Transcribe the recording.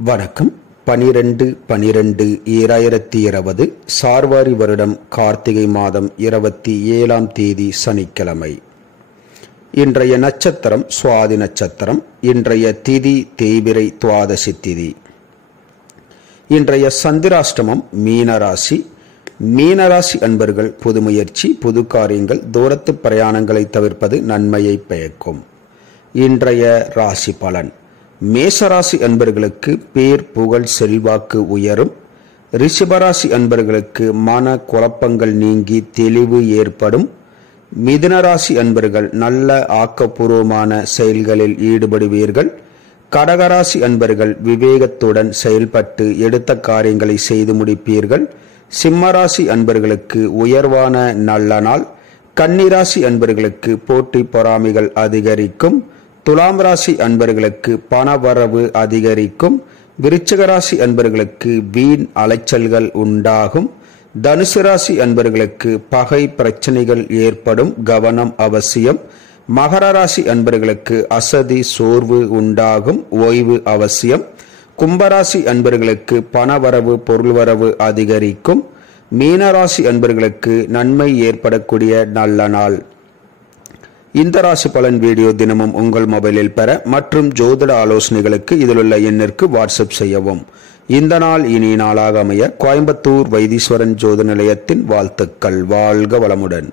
வணக்கம். 12/12/2020 சார்வாரி வருடம் கார்த்திகை மாதம் 27ஆம் தேதி சனிக்கிழமை. இன்றைய நட்சத்திரம் சுவாதி நட்சத்திரம். இன்றைய திதி தேய்பிறை துவாதசி திதி. இன்றைய சந்திராஷ்டமம் மீனராசி. மீனராசி அன்பர்கள் புது முயற்சி, புது காரியங்கள், தூரத்து பிரயாணங்களை தவிர்ப்பது நன்மையை பயக்கும். இன்றைய ராசி பலன். மேசராசி அன்பர்களுக்கு பேர் புகழ் செல்வாக்கு உயரும். ரிஷபராசி அன்பர்களுக்கு மன குழப்பங்கள் நீங்கி தெளிவு ஏற்படும். மிதுனராசி அன்பர்கள் நல்ல ஆக்கப்பூர்வமான செயல்களில் ஈடுபடுவீர்கள். கடகராசி அன்பர்கள் விவேகத்துடன் செயல்பட்டு எடுத்த காரியங்களை செய்து முடிப்பீர்கள். சிம்மராசி அன்பர்களுக்கு உயர்வான நல்ல நாள். கன்னிராசி அன்பர்களுக்கு போட்டி பொறாமைகள் அதிகரிக்கும். துலாம் ராசி அன்பர்களுக்கு பணவரவு அதிகரிக்கும். விருச்சிக ராசி அன்பர்களுக்கு வீண் அலைச்சல்கள் உண்டாகும். தனுசு ராசி அன்பர்களுக்கு பகை பிரச்சனைகள் ஏற்படும், கவனம் அவசியம். மகர ராசி அன்பர்களுக்கு அசதி சோர்வு உண்டாகும், ஓய்வு அவசியம். கும்பராசி அன்பர்களுக்கு பணவரவு பொருள்வரவு அதிகரிக்கும். மீனராசி அன்பர்களுக்கு நன்மை ஏற்படக்கூடிய நல்ல நாள். இந்த ராசி பலன் வீடியோ தினமும் உங்கள் மொபைலில் பெற மற்றும் ஜோதிட ஆலோசனைகளுக்கு இதிலுள்ள எண்ணிற்கு வாட்ஸ்அப் செய்யவும். இந்த நாள் இனிய நாளாக அமைய கோயம்புத்தூர் வைத்தீஸ்வரன் ஜோதிட நிலையத்தின் வாழ்த்துக்கள். வாழ்க வளமுடன்.